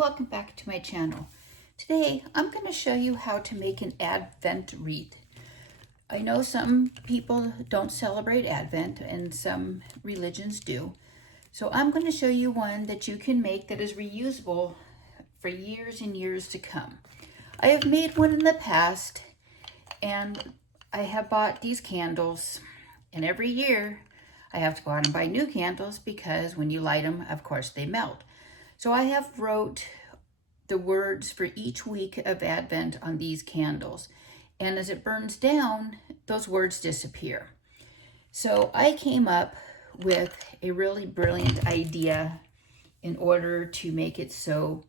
welcome back to my channel. Today I'm going to show you how to make an Advent wreath. I know some people don't celebrate Advent and some religions do. So I'm going to show you one that you can make that is reusable for years and years to come. I have made one in the past and I have bought these candles, and every year I have to go out and buy new candles because when you light them, of course, they melt. So I have wrote the words for each week of Advent on these candles. And as it burns down, those words disappear. So I came up with a really brilliant idea in order to make it so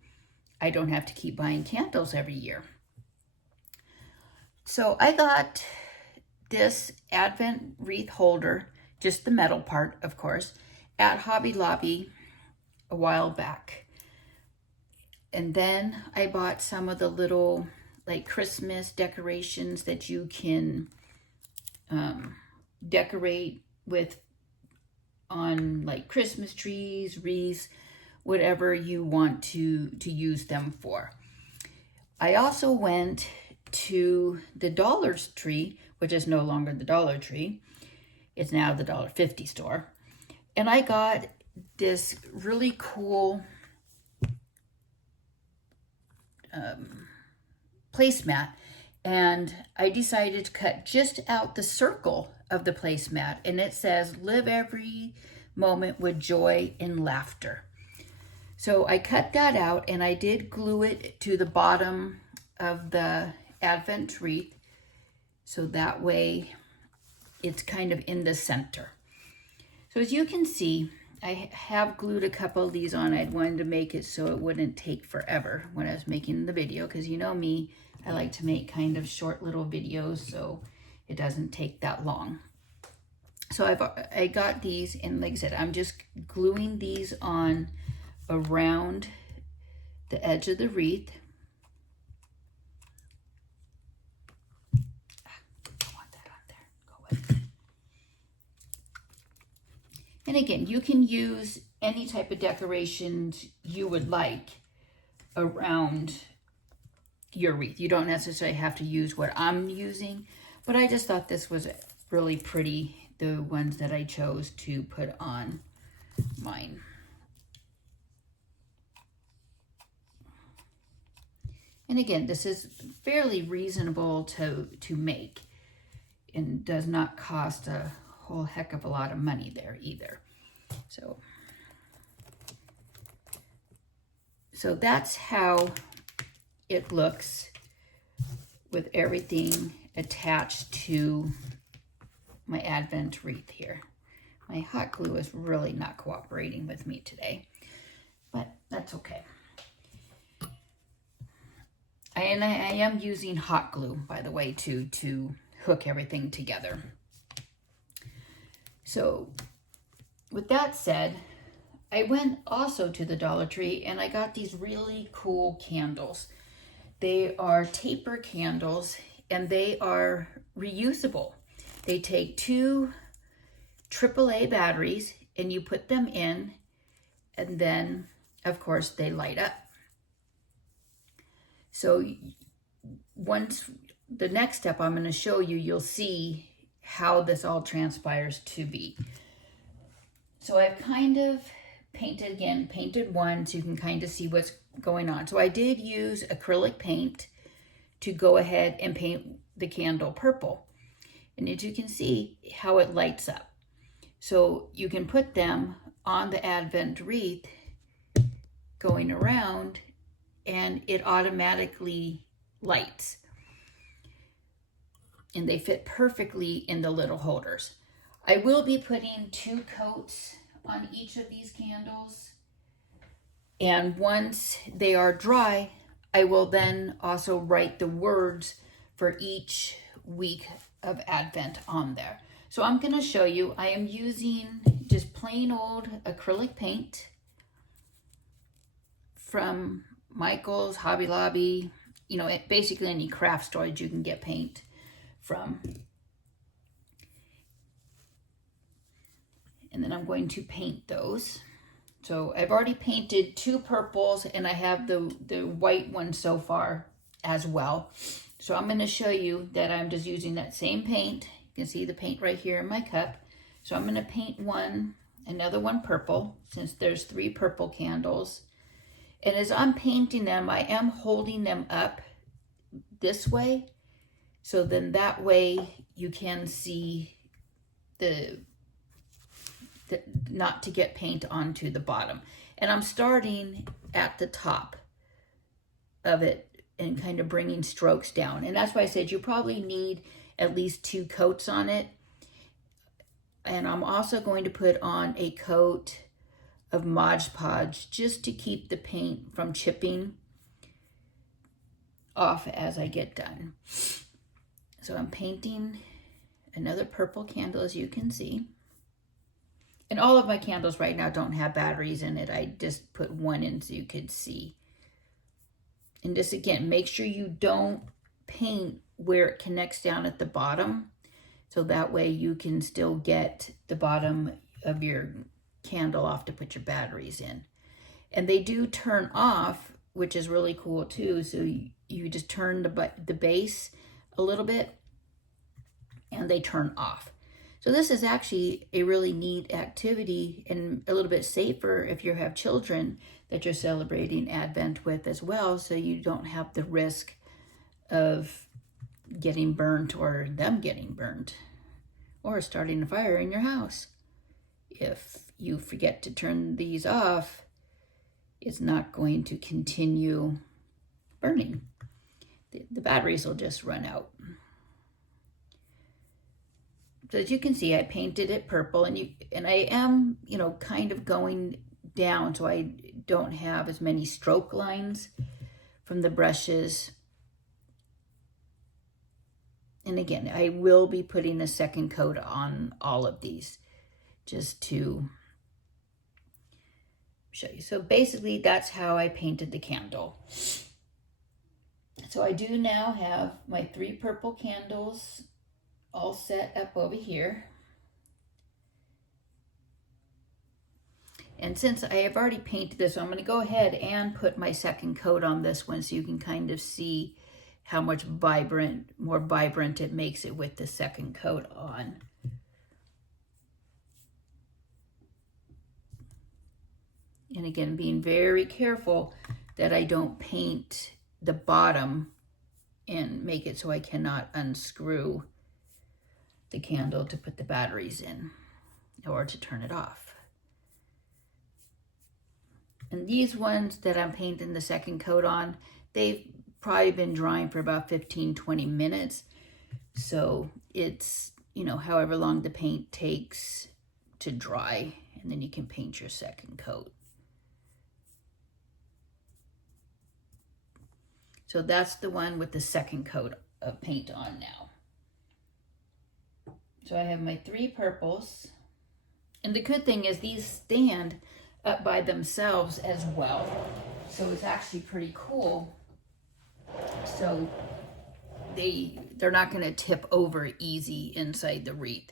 I don't have to keep buying candles every year. So I got this Advent wreath holder, just the metal part, of course, at Hobby Lobby a while back. And then I bought some of the little like Christmas decorations that you can decorate with on like Christmas trees, wreaths, whatever you want to use them for. I also went to the Dollar Tree, which is no longer the Dollar Tree. It's now the $1.50 store. And I got this really cool placemat, and I decided to cut just out the circle of the placemat, and it says live every moment with joy and laughter. So I cut that out and I did glue it to the bottom of the Advent wreath, so that way it's kind of in the center. So as you can see, I have glued a couple of these on. I'd wanted to make it so it wouldn't take forever when I was making the video, because you know me, I like to make kind of short little videos so it doesn't take that long. So I got these, and like I said, I'm just gluing these on around the edge of the wreath. Don't want that on there. Go with it. And again, you can use any type of decorations you would like around your wreath. You don't necessarily have to use what I'm using, but I just thought this was really pretty, the ones that I chose to put on mine. And again, this is fairly reasonable to make and does not cost a whole heck of a lot of money there either. So that's how it looks with everything attached to my Advent wreath here. My hot glue is really not cooperating with me today, but that's okay. I am using hot glue, by the way, to hook everything together. So with that said, I went also to the Dollar Tree and I got these really cool candles. They are taper candles and they are reusable. They take 2 AAA batteries and you put them in, and then of course they light up. So once the next step I'm going to show you, you'll see how this all transpires to be. So I've kind of painted one so you can kind of see what's going on. So I did use acrylic paint to go ahead and paint the candle purple. And as you can see how it lights up. So you can put them on the Advent wreath going around and it automatically lights. And they fit perfectly in the little holders. I will be putting 2 coats on each of these candles. And once they are dry, I will then also write the words for each week of Advent on there. So I'm going to show you. I am using just plain old acrylic paint from Michael's, Hobby Lobby, you know, basically any craft store you can get paint from. And then I'm going to paint those. So I've already painted 2 purples, and I have the white one so far as well. So I'm going to show you that I'm just using that same paint. You can see the paint right here in my cup. So I'm going to paint another one purple, since there's 3 purple candles. And as I'm painting them, I am holding them up this way. So then that way you can see not to get paint onto the bottom. And I'm starting at the top of it and kind of bringing strokes down. And that's why I said you probably need at least 2 coats on it. And I'm also going to put on a coat of Mod Podge just to keep the paint from chipping off as I get done. So I'm painting another purple candle, as you can see. And all of my candles right now don't have batteries in it. I just put one in so you could see. And just again, make sure you don't paint where it connects down at the bottom. So that way you can still get the bottom of your candle off to put your batteries in. And they do turn off, which is really cool too. So you just turn the base a little bit and they turn off. So this is actually a really neat activity and a little bit safer if you have children that you're celebrating Advent with as well, so you don't have the risk of getting burnt or them getting burnt or starting a fire in your house. If you forget to turn these off, it's not going to continue burning. The batteries will just run out. So as you can see, I painted it purple, and I am, kind of going down so I don't have as many stroke lines from the brushes. And again, I will be putting a second coat on all of these just to show you. So basically that's how I painted the candle. So I do now have my 3 purple candles all set up over here. And since I have already painted this, I'm going to go ahead and put my second coat on this one so you can kind of see how much more vibrant it makes it with the second coat on. And again, being very careful that I don't paint the bottom and make it so I cannot unscrew the candle to put the batteries in or to turn it off. And these ones that I'm painting the second coat on, they've probably been drying for about 15-20 minutes. So it's, however long the paint takes to dry, and then you can paint your second coat. So that's the one with the second coat of paint on now. So I have my 3 purples. And the good thing is these stand up by themselves as well. So it's actually pretty cool. So they're not going to tip over easy inside the wreath.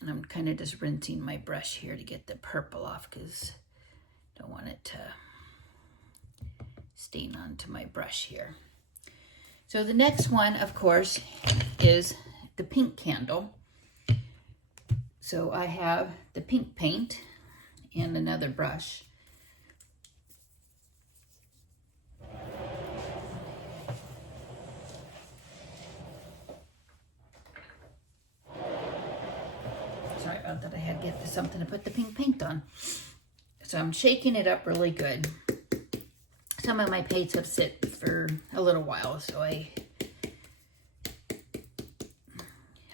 And I'm kind of just rinsing my brush here to get the purple off because I don't want it to stain onto my brush here. So the next one, of course, is the pink candle. So I have the pink paint and another brush. Sorry about that, I had to get something to put the pink paint on. So I'm shaking it up really good. Some of my paints have sit for a little while, so I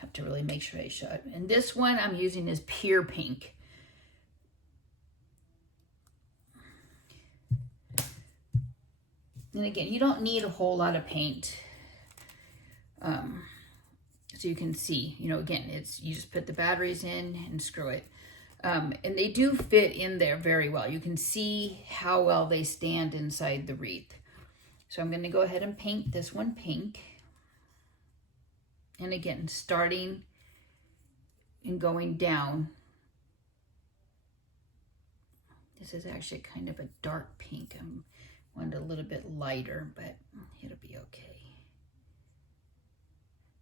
have to really make sure I show it. And this one I'm using is pure pink. And again, you don't need a whole lot of paint. So you can see, again, you just put the batteries in and screw it. And they do fit in there very well. You can see how well they stand inside the wreath. So I'm going to go ahead and paint this one pink. And again, starting and going down This is actually kind of a dark pink. I want it a little bit lighter, but it'll be okay.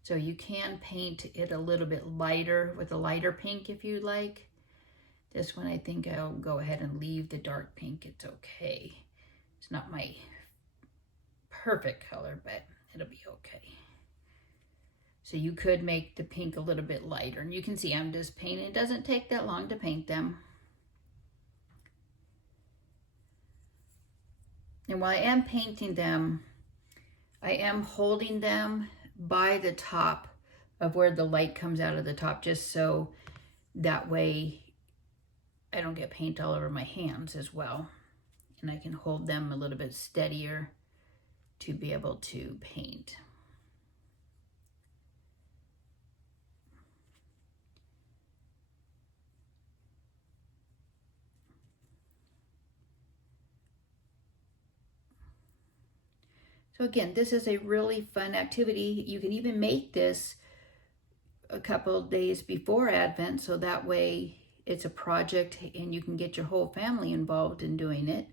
So you can paint it a little bit lighter with a lighter pink if you like. This one I think I'll go ahead and leave the dark pink. It's okay. It's not my perfect color, but it'll be okay. So you could make the pink a little bit lighter. And you can see I'm just painting. It doesn't take that long to paint them. And while I am painting them, I am holding them by the top of where the light comes out of the top, just so that way I don't get paint all over my hands as well. And I can hold them a little bit steadier to be able to paint. So again, this is a really fun activity. You can even make this a couple of days before Advent, so that way it's a project and you can get your whole family involved in doing it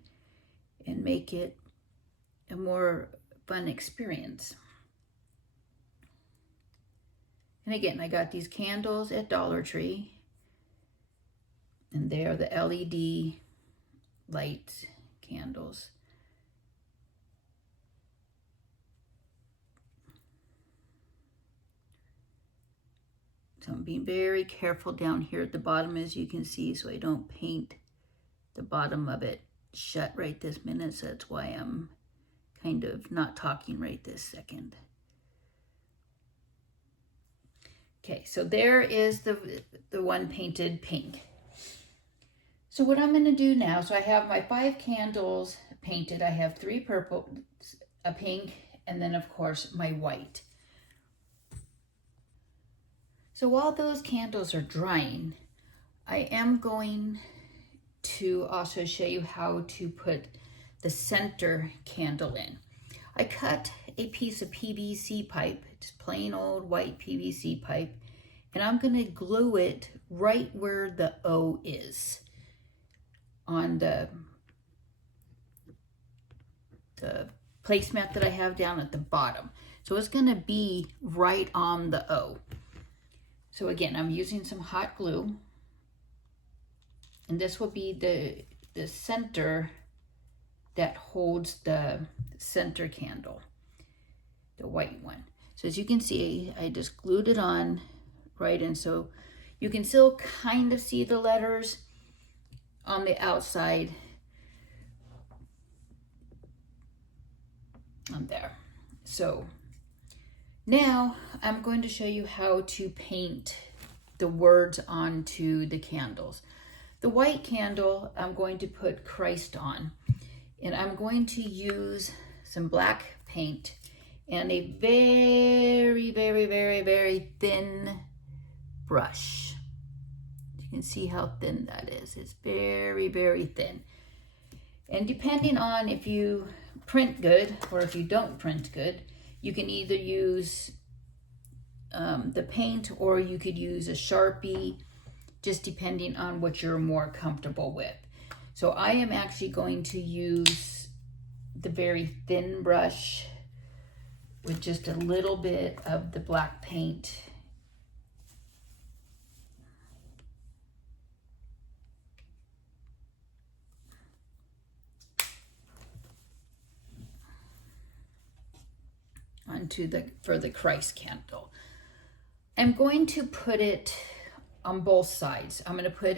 and make it a more fun experience. And again, I got these candles at Dollar Tree, and they are the LED light candles. So I'm being very careful down here at the bottom, as you can see, so I don't paint the bottom of it shut right this minute. So that's why I'm kind of not talking right this second. Okay, so there is the one painted pink. So what I'm going to do now, so I have my 5 candles painted. I have 3 purple, a pink, and then of course my white. So while those candles are drying, I am going to also show you how to put the center candle in. I cut a piece of PVC pipe, just plain old white PVC pipe, and I'm going to glue it right where the O is on the placemat that I have down at the bottom. So it's going to be right on the O. So again, I'm using some hot glue, and this will be the center that holds the center candle, the white one. So as you can see, I just glued it on right in, so you can still kind of see the letters on the outside on there. So now I'm going to show you how to paint the words onto the candles. The white candle, I'm going to put Christ on, and I'm going to use some black paint and a very, very, very, very thin brush. You can see how thin that is. It's very, very thin. And depending on if you print good or if you don't print good, you can either use the paint, or you could use a Sharpie, just depending on what you're more comfortable with. So I am actually going to use the very thin brush with just a little bit of the black paint. For the Christ candle. I'm going to put it on both sides. I'm going to put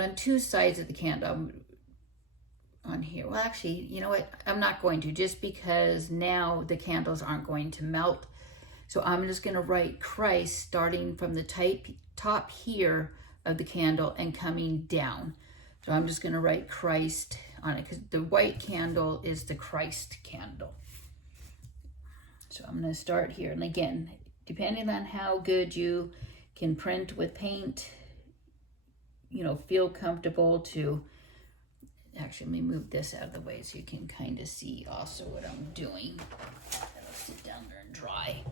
on 2 sides of the candle on here. Well, actually, you know what? I'm not going to, just because now the candles aren't going to melt. So I'm just going to write Christ starting from the top here of the candle and coming down. So I'm just going to write Christ on it, because the white candle is the Christ candle. So I'm going to start here. And again, depending on how good you can print with paint, you know, feel comfortable to, actually, let me move this out of the way so you can kind of see also what I'm doing. I'll sit down there and dry.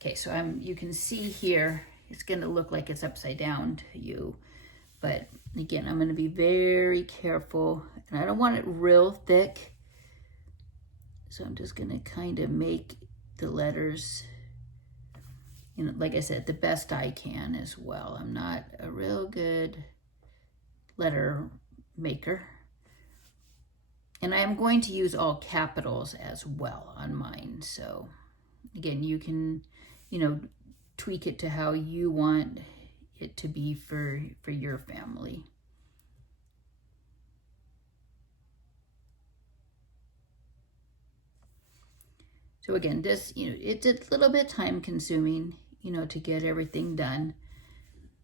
Okay, so you can see here, it's going to look like it's upside down to you, but Again, I'm going to be very careful, and I don't want it real thick. So I'm just going to kind of make the letters, you know, like I said, the best I can as well. I'm not a real good letter maker. And I am going to use all capitals as well on mine. So again, you can, you know, tweak it to how you want it to be for your family. So again, this, you know, it's a little bit time consuming, you know, to get everything done.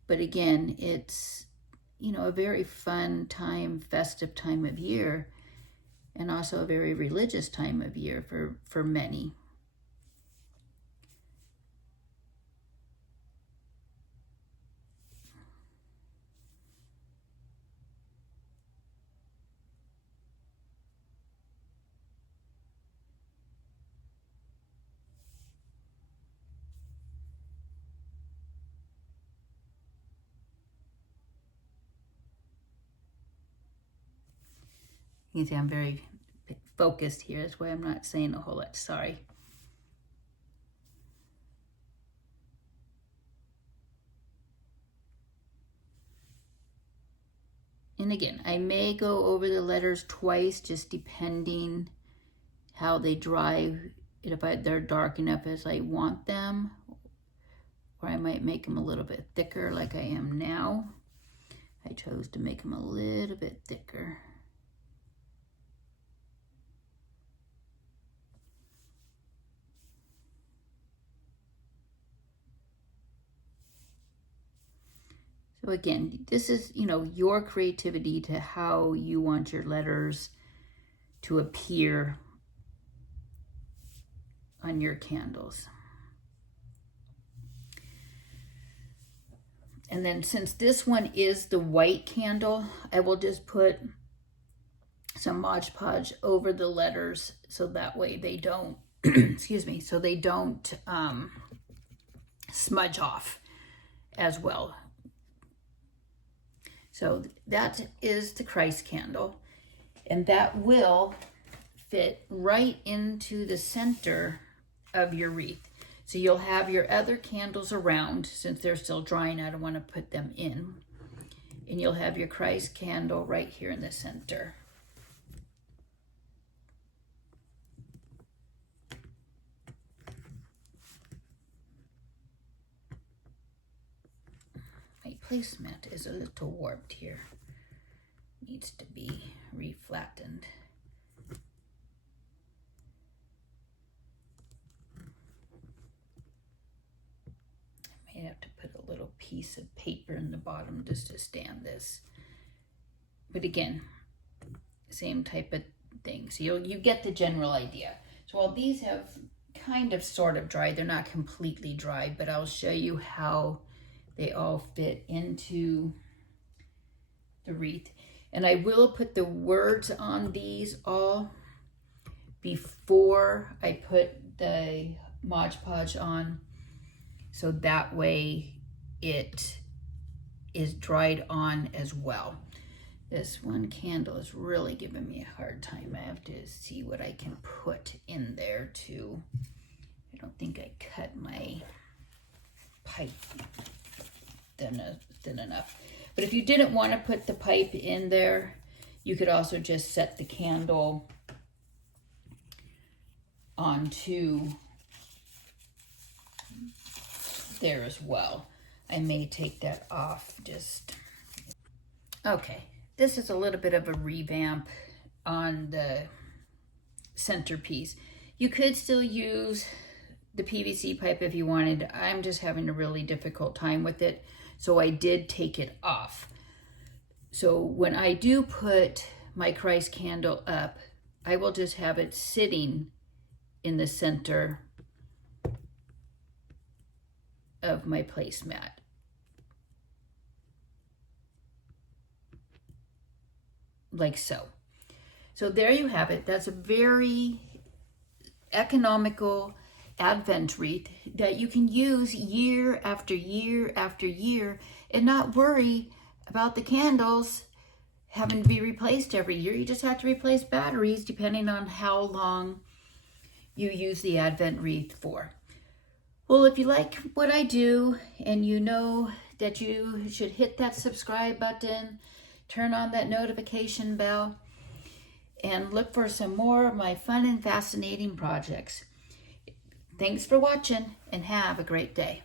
But again, it's, you know, a very fun time, festive time of year, and also a very religious time of year for many. You can see I'm very focused here. That's why I'm not saying a whole lot. Sorry. And again, I may go over the letters twice, just depending how they dry, if they're dark enough as I want them, or I might make them a little bit thicker like I am now. I chose to make them a little bit thicker. So again, this is, you know, your creativity to how you want your letters to appear on your candles. And then since this one is the white candle, I will just put some Mod Podge over the letters so that way they don't, excuse me, so they don't smudge off as well. So that is the Christ candle, and that will fit right into the center of your wreath. So you'll have your other candles around, since they're still drying, I don't want to put them in. And you'll have your Christ candle right here in the center. My placement is a little warped here. Needs to be reflattened. I have to put a little piece of paper in the bottom just to stand this. But again, same type of thing. So you get the general idea. So while these have kind of sort of dried, they're not completely dry, but I'll show you how they all fit into the wreath. And I will put the words on these all before I put the Mod Podge on, so that way it is dried on as well. This one candle is really giving me a hard time. I have to see what I can put in there too. I don't think I cut my pipe thin enough. But if you didn't want to put the pipe in there, you could also just set the candle onto there as well. I may take that off just. Okay, this is a little bit of a revamp on the centerpiece. You could still use the PVC pipe if you wanted. I'm just having a really difficult time with it, so I did take it off. So when I do put my Christ candle up, I will just have it sitting in the center of my placemat. Like so. So there you have it. That's a very economical Advent wreath that you can use year after year after year and not worry about the candles having to be replaced every year. You just have to replace batteries depending on how long you use the Advent wreath for. Well, if you like what I do and you know that you should hit that subscribe button, turn on that notification bell, and look for some more of my fun and fascinating projects. Thanks for watching and have a great day.